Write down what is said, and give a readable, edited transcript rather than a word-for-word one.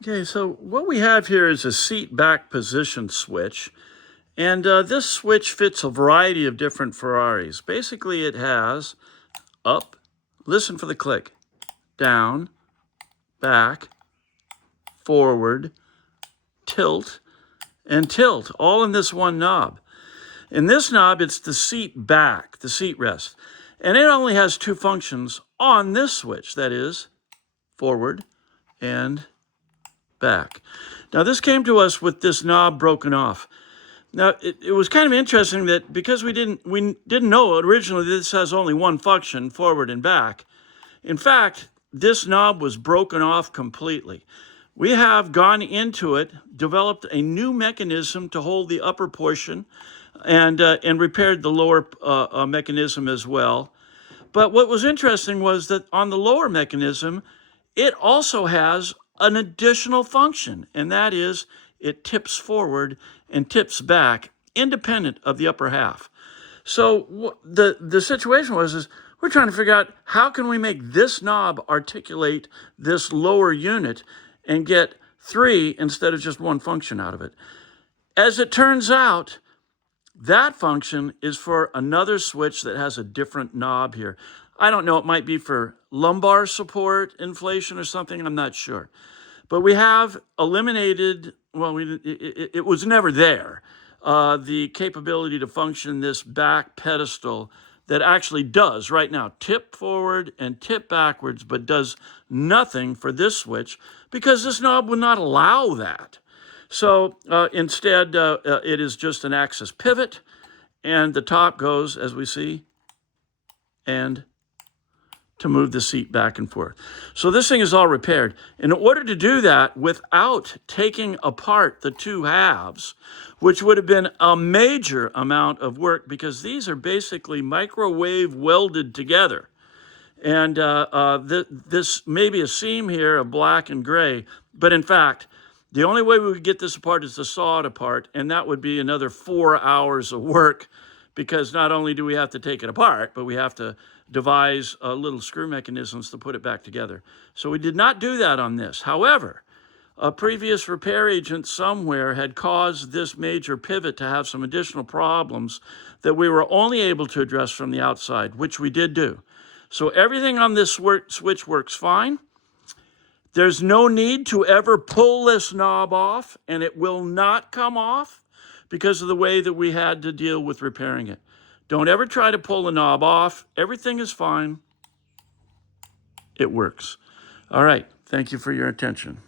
Okay, so what we have here is a seat back position switch, and this switch fits a variety of different Ferraris. Basically, it has up, listen for the click, down, back, forward, tilt, and tilt, all in this one knob. In this knob, it's the seat back, the seat rest, and it only has two functions on this switch, that is, forward and back. Now, this came to us with this knob broken off. Now, it was kind of interesting that because we didn't know originally this has only one function, forward and back. In fact, this knob was broken off completely. We have gone into it, developed a new mechanism to hold the upper portion, and repaired the lower mechanism as well. But what was interesting was that on the lower mechanism, it also has an additional function, and that is it tips forward and tips back independent of the upper half. So the situation is we're trying to figure out how can we make this knob articulate this lower unit and get three instead of just one function out of it. As it turns out, that function is for another switch that has a different knob here. I don't know, it might be for lumbar support, inflation or something, I'm not sure. But we have eliminated, well, it was never there, the capability to function this back pedestal that actually does right now tip forward and tip backwards, but does nothing for this switch because this knob would not allow that. So instead, it is just an axis pivot, and the top goes, as we see, and to move the seat back and forth. So this thing is all repaired. In order to do that without taking apart the two halves, which would have been a major amount of work because these are basically microwave welded together. And this may be a seam here of black and gray, but in fact, the only way we would get this apart is to saw it apart, and that would be another 4 hours of work because not only do we have to take it apart, but we have to devise little screw mechanisms to put it back together. So we did not do that on this. However, a previous repair agent somewhere had caused this major pivot to have some additional problems that we were only able to address from the outside, which we did do. So everything on this switch works fine. There's no need to ever pull this knob off, and it will not come off because of the way that we had to deal with repairing it. Don't ever try to pull the knob off. Everything is fine. It works. All right. Thank you for your attention.